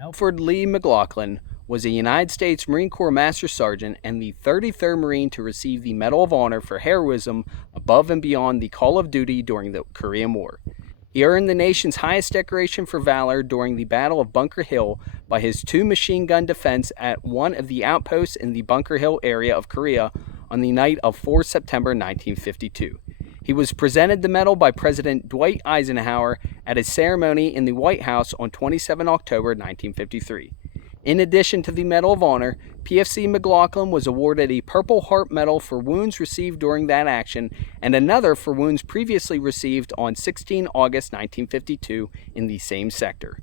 Alford Lee McLaughlin was a United States Marine Corps Master Sergeant and the 33rd Marine to receive the Medal of Honor for heroism above and beyond the call of duty during the Korean War. He earned the nation's highest decoration for valor during the Battle of Bunker Hill by his two machine gun defense at one of the outposts in the Bunker Hill area of Korea on the night of 4 September 1952. He was presented the medal by President Dwight Eisenhower at a ceremony in the White House on 27 October 1953. In addition to the Medal of Honor, PFC McLaughlin was awarded a Purple Heart Medal for wounds received during that action and another for wounds previously received on 16 August 1952 in the same sector.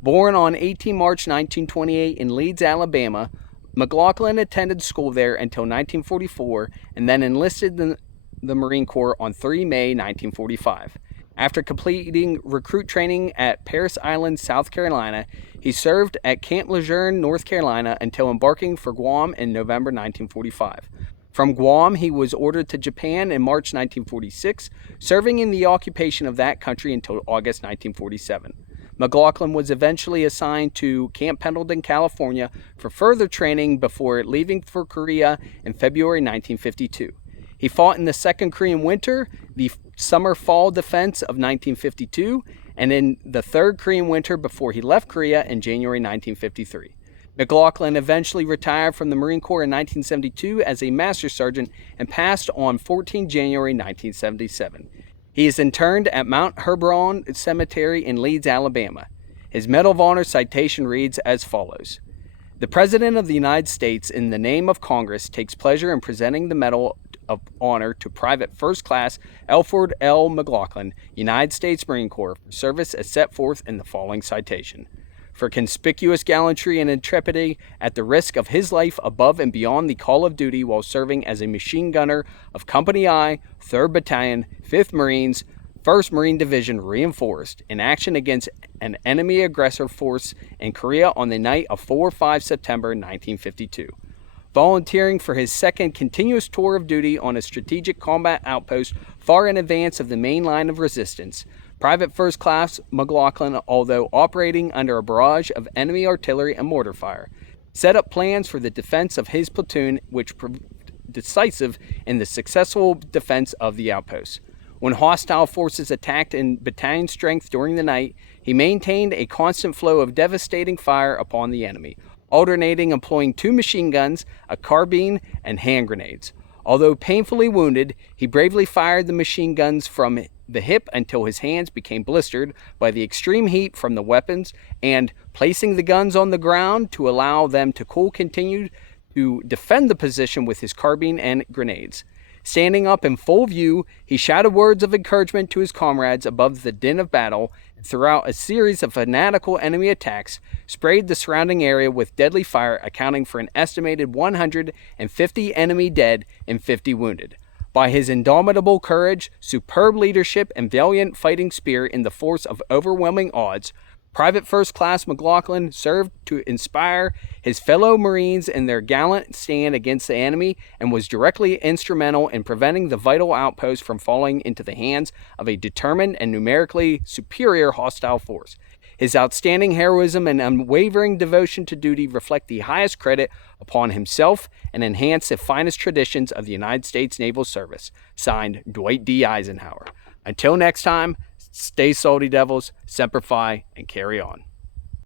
Born on 18 March 1928 in Leeds, Alabama, McLaughlin attended school there until 1944 and then enlisted in the Marine Corps on 3 May 1945. After completing recruit training at Parris Island, South Carolina, he served at Camp Lejeune, North Carolina until embarking for Guam in November 1945. From Guam, he was ordered to Japan in March 1946, serving in the occupation of that country until August 1947. McLaughlin was eventually assigned to Camp Pendleton, California for further training before leaving for Korea in February 1952. He fought in the Second Korean Winter, the Summer-Fall Defense of 1952, and in the Third Korean Winter before he left Korea in January 1953. McLaughlin eventually retired from the Marine Corps in 1972 as a Master Sergeant and passed on 14 January 1977. He is interred at Mount Hebron Cemetery in Leeds, Alabama. His Medal of Honor citation reads as follows. The President of the United States, in the name of Congress, takes pleasure in presenting the Medal of Honor to Private First Class Alford L. McLaughlin, United States Marine Corps, for service as set forth in the following citation. For conspicuous gallantry and intrepidity at the risk of his life above and beyond the call of duty while serving as a machine gunner of Company I, 3rd Battalion, 5th Marines, 1st Marine Division Reinforced, in action against an enemy aggressor force in Korea on the night of 4-5 September 1952. Volunteering for his second continuous tour of duty on a strategic combat outpost far in advance of the main line of resistance, Private First Class McLaughlin, although operating under a barrage of enemy artillery and mortar fire, set up plans for the defense of his platoon, which proved decisive in the successful defense of the outpost. When hostile forces attacked in battalion strength during the night, he maintained a constant flow of devastating fire upon the enemy, alternating employing two machine guns, a carbine, and hand grenades. Although painfully wounded, he bravely fired the machine guns from the hip until his hands became blistered by the extreme heat from the weapons, and, placing the guns on the ground to allow them to cool, continued to defend the position with his carbine and grenades. Standing up in full view, he shouted words of encouragement to his comrades above the din of battle, and throughout a series of fanatical enemy attacks, sprayed the surrounding area with deadly fire, accounting for an estimated 150 enemy dead and 50 wounded. By his indomitable courage, superb leadership, and valiant fighting spirit in the face of overwhelming odds, Private First Class McLaughlin served to inspire his fellow Marines in their gallant stand against the enemy and was directly instrumental in preventing the vital outpost from falling into the hands of a determined and numerically superior hostile force. His outstanding heroism and unwavering devotion to duty reflect the highest credit upon himself and enhance the finest traditions of the United States Naval Service. Signed, Dwight D. Eisenhower. Until next time, stay salty, devils, semper fi, and carry on.